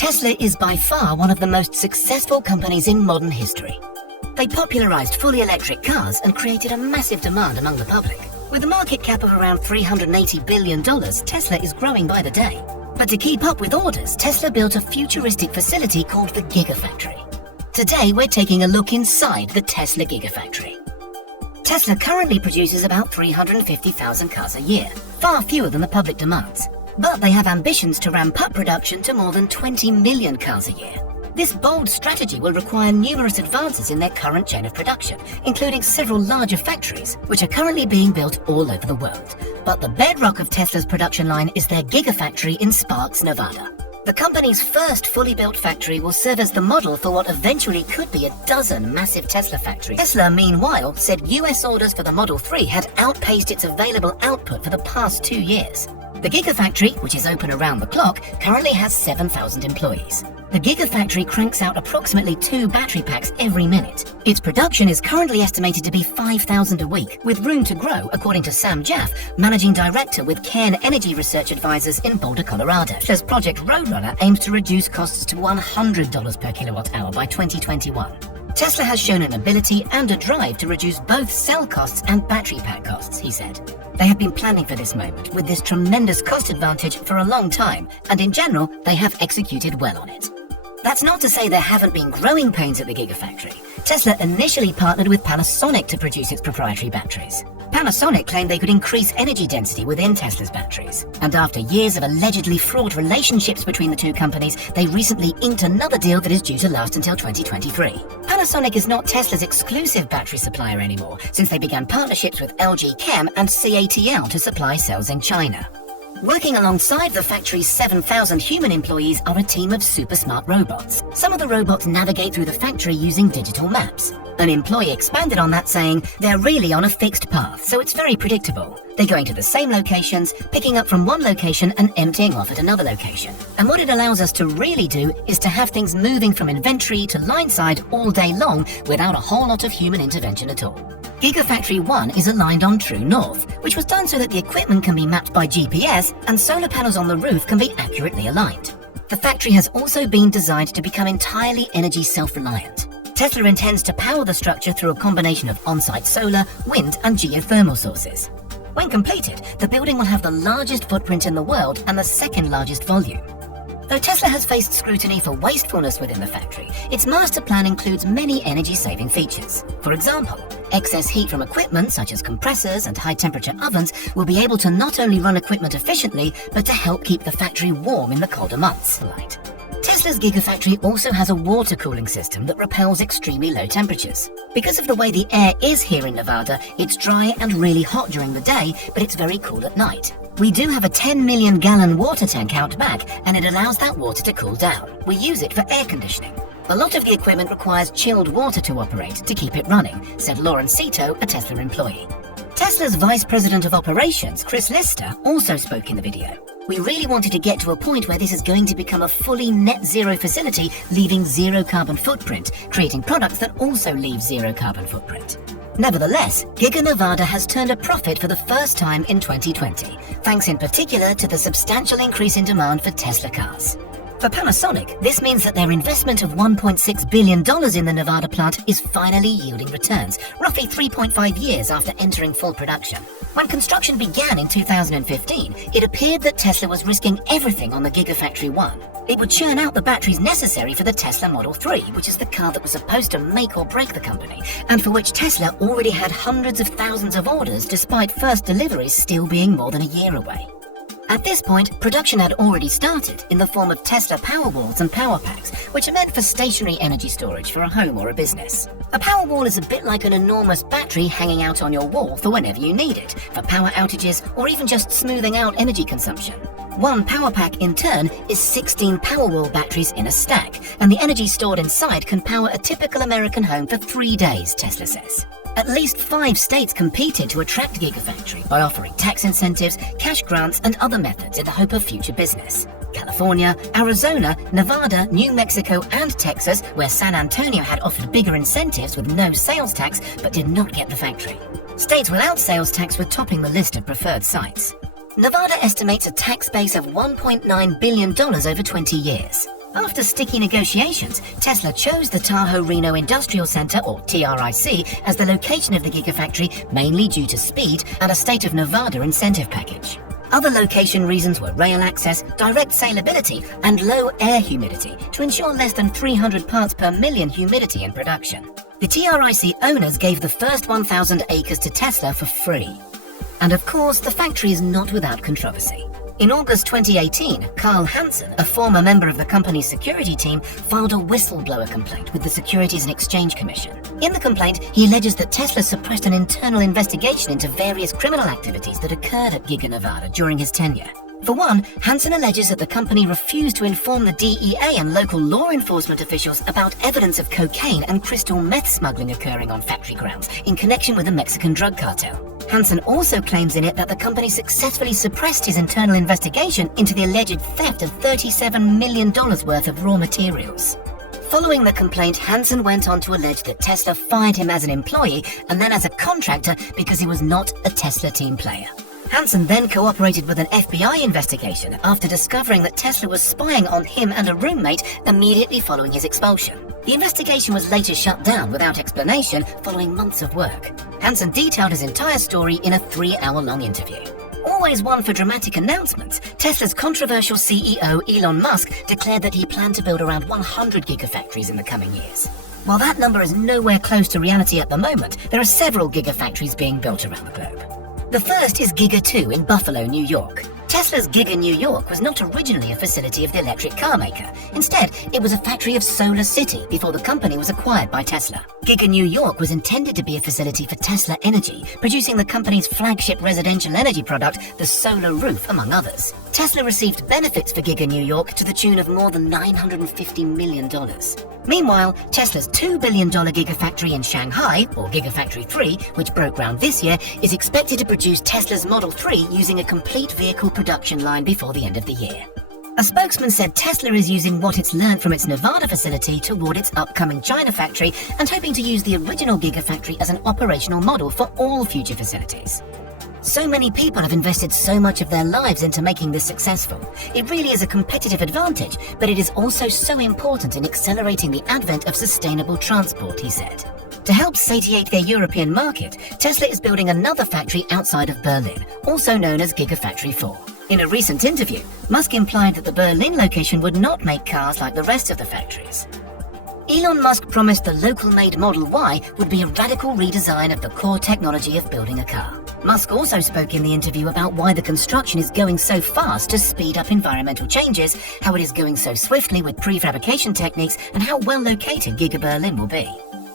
Tesla is by far one of the most successful companies in modern history. They popularized fully electric cars and created a massive demand among the public. With a market cap of around $380 billion, Tesla is growing by the day. But to keep up with orders, Tesla built a futuristic facility called the Gigafactory. Today, we're taking a look inside the Tesla Gigafactory. Tesla currently produces about 350,000 cars a year, far fewer than the public demands. But they have ambitions to ramp up production to more than 20 million cars a year. This bold strategy will require numerous advances in their current chain of production, including several larger factories, which are currently being built all over the world. But the bedrock of Tesla's production line is their Gigafactory in Sparks, Nevada. The company's first fully built factory will serve as the model for what eventually could be a dozen massive Tesla factories. Tesla, meanwhile, said US orders for the Model 3 had outpaced its available output for the past 2 years. The Gigafactory, which is open around the clock, currently has 7,000 employees. The Gigafactory cranks out approximately 2 battery packs every minute. Its production is currently estimated to be 5,000 a week, with room to grow, according to Sam Jaff, managing director with Cairn Energy Research Advisors in Boulder, Colorado. Tesla's Project Roadrunner aims to reduce costs to $100 per kilowatt hour by 2021. Tesla has shown an ability and a drive to reduce both cell costs and battery pack costs, he said. They have been planning for this moment with this tremendous cost advantage for a long time, and in general, they have executed well on it. That's not to say there haven't been growing pains at the Gigafactory. Tesla initially partnered with Panasonic to produce its proprietary batteries. Panasonic claimed they could increase energy density within Tesla's batteries. And after years of allegedly fraught relationships between the two companies, they recently inked another deal that is due to last until 2023. Panasonic is not Tesla's exclusive battery supplier anymore, since they began partnerships with LG Chem and CATL to supply cells in China. Working alongside the factory's 7,000 human employees are a team of super smart robots. Some of the robots navigate through the factory using digital maps. An employee expanded on that, saying, "They're really on a fixed path, so it's very predictable. They're going to the same locations, picking up from one location and emptying off at another location. And what it allows us to really do is to have things moving from inventory to line side all day long without a whole lot of human intervention at all." Gigafactory 1 is aligned on true north, which was done so that the equipment can be mapped by GPS and solar panels on the roof can be accurately aligned. The factory has also been designed to become entirely energy self-reliant. Tesla intends to power the structure through a combination of on-site solar, wind, and geothermal sources. When completed, the building will have the largest footprint in the world and the second largest volume. Though Tesla has faced scrutiny for wastefulness within the factory, its master plan includes many energy-saving features. For example, excess heat from equipment such as compressors and high-temperature ovens will be able to not only run equipment efficiently, but to help keep the factory warm in the colder months. Tesla's Gigafactory also has a water cooling system that repels extremely low temperatures. Because of the way the air is here in Nevada, it's dry and really hot during the day, but it's very cool at night. We do have a 10 million gallon water tank out back, and it allows that water to cool down. We use it for air conditioning. A lot of the equipment requires chilled water to operate to keep it running, said Lauren Cito, a Tesla employee. Tesla's Vice President of Operations, Chris Lister, also spoke in the video. "We really wanted to get to a point where this is going to become a fully net zero facility, leaving zero carbon footprint, creating products that also leave zero carbon footprint." Nevertheless, Giga Nevada has turned a profit for the first time in 2020, thanks in particular to the substantial increase in demand for Tesla cars. For Panasonic, this means that their investment of $1.6 billion in the Nevada plant is finally yielding returns, roughly 3.5 years after entering full production. When construction began in 2015, it appeared that Tesla was risking everything on the Gigafactory 1. It would churn out the batteries necessary for the Tesla Model 3, which is the car that was supposed to make or break the company, and for which Tesla already had hundreds of thousands of orders despite first deliveries still being more than a year away. At this point, production had already started in the form of Tesla Powerwalls and Power Packs, which are meant for stationary energy storage for a home or a business. A Powerwall is a bit like an enormous battery hanging out on your wall for whenever you need it, for power outages or even just smoothing out energy consumption. One Power Pack, in turn, is 16 Powerwall batteries in a stack, and the energy stored inside can power a typical American home for 3 days, Tesla says. At least 5 states competed to attract Gigafactory by offering tax incentives, cash grants, and other methods in the hope of future business. California, Arizona, Nevada, New Mexico, and Texas, where San Antonio had offered bigger incentives with no sales tax but did not get the factory. States without sales tax were topping the list of preferred sites. Nevada estimates a tax base of $1.9 billion over 20 years. After sticky negotiations, Tesla chose the Tahoe Reno Industrial Center, or TRIC, as the location of the Gigafactory, mainly due to speed and a state of Nevada incentive package. Other location reasons were rail access, direct salability, and low air humidity to ensure less than 300 parts per million humidity in production. The TRIC owners gave the first 1,000 acres to Tesla for free. And of course, the factory is not without controversy. In August 2018, Carl Hansen, a former member of the company's security team, filed a whistleblower complaint with the Securities and Exchange Commission. In the complaint, he alleges that Tesla suppressed an internal investigation into various criminal activities that occurred at Giga Nevada during his tenure. For one, Hansen alleges that the company refused to inform the DEA and local law enforcement officials about evidence of cocaine and crystal meth smuggling occurring on factory grounds in connection with the Mexican drug cartel. Hansen also claims in it that the company successfully suppressed his internal investigation into the alleged theft of $37 million worth of raw materials. Following the complaint, Hansen went on to allege that Tesla fired him as an employee and then as a contractor because he was not a Tesla team player. Hansen then cooperated with an FBI investigation after discovering that Tesla was spying on him and a roommate immediately following his expulsion. The investigation was later shut down without explanation following months of work. Hansen detailed his entire story in a 3-hour-long interview. Always one for dramatic announcements, Tesla's controversial CEO Elon Musk declared that he planned to build around 100 gigafactories in the coming years. While that number is nowhere close to reality at the moment, there are several gigafactories being built around the globe. The first is Giga 2 in Buffalo, New York. Tesla's Giga New York was not originally a facility of the electric car maker. Instead, it was a factory of Solar City before the company was acquired by Tesla. Giga New York was intended to be a facility for Tesla Energy, producing the company's flagship residential energy product, the solar roof, among others. Tesla received benefits for Giga New York to the tune of more than $950 million. Meanwhile, Tesla's $2 billion Gigafactory in Shanghai, or Gigafactory 3, which broke ground this year, is expected to produce Tesla's Model 3 using a complete vehicle production line before the end of the year. A spokesman said Tesla is using what it's learned from its Nevada facility toward its upcoming China factory and hoping to use the original Gigafactory as an operational model for all future facilities. So many people have invested so much of their lives into making this successful. It really is a competitive advantage, but it is also so important in accelerating the advent of sustainable transport, he said. To help satiate their European market, Tesla is building another factory outside of Berlin, also known as Gigafactory 4. In a recent interview, Musk implied that the Berlin location would not make cars like the rest of the factories. Elon Musk promised the local-made Model Y would be a radical redesign of the core technology of building a car. Musk also spoke in the interview about why the construction is going so fast to speed up environmental changes, how it is going so swiftly with prefabrication techniques, and how well located Giga Berlin will be.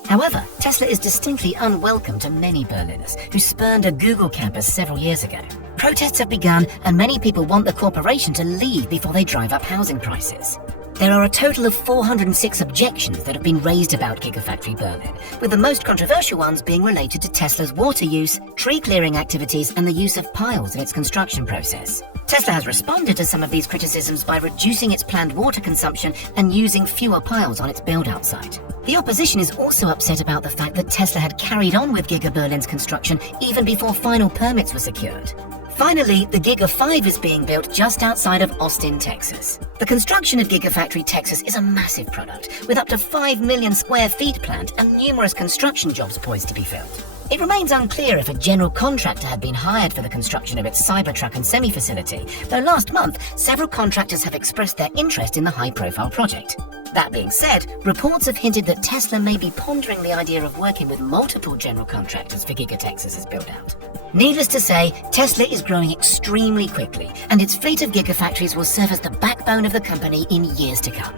However, Tesla is distinctly unwelcome to many Berliners who spurned a Google campus several years ago. Protests have begun, and many people want the corporation to leave before they drive up housing prices. There are a total of 406 objections that have been raised about Gigafactory Berlin, with the most controversial ones being related to Tesla's water use, tree clearing activities, and the use of piles in its construction process. Tesla has responded to some of these criticisms by reducing its planned water consumption and using fewer piles on its build-out site. The opposition is also upset about the fact that Tesla had carried on with Giga Berlin's construction even before final permits were secured. Finally, the Giga 5 is being built just outside of Austin, Texas. The construction of Gigafactory Texas is a massive product, with up to 5 million square feet planned and numerous construction jobs poised to be filled. It remains unclear if a general contractor had been hired for the construction of its Cybertruck and Semi facility, though last month, several contractors have expressed their interest in the high-profile project. That being said, reports have hinted that Tesla may be pondering the idea of working with multiple general contractors for Giga Texas's build-out. Needless to say, Tesla is growing extremely quickly, and its fleet of Gigafactories will serve as the backbone of the company in years to come.